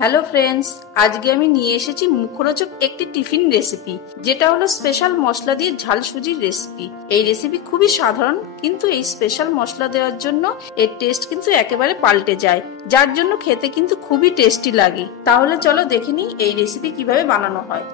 Hello friends, আজকে আমি নিয়ে এসেছি মুখরোচক একটি টিফিন রেসিপি, যেটা হলো স্পেশাল মশলা দিয়ে ঝাল সুজির রেসিপি। এই রেসিপি খুবই সাধারণ, কিন্তু এই স্পেশাল মশলা দেওয়ার জন্য এর টেস্ট কিন্তু একেবারে পাল্টে যায়, যার জন্য খেতে কিন্তু খুবই টেস্টি লাগে। তাহলে চলো দেখে নিই এই রেসিপি কিভাবে বানানো হয়।